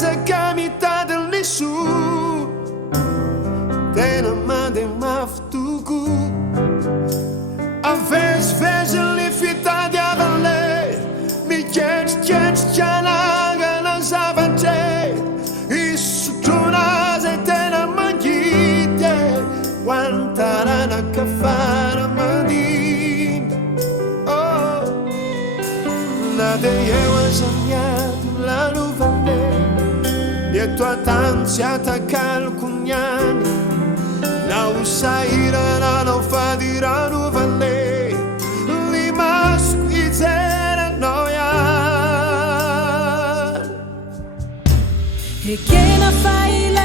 que metà del nessuno te ne manda maftuku a vez le fita di avalle mi chiedi chana na savante isso tuna se te na mangite guantarana kafara mandi oh na de eu sognando la luvande e tua tanzia ta calcugnani na usaira non fa dirano valle li maschi zera noia e che na fai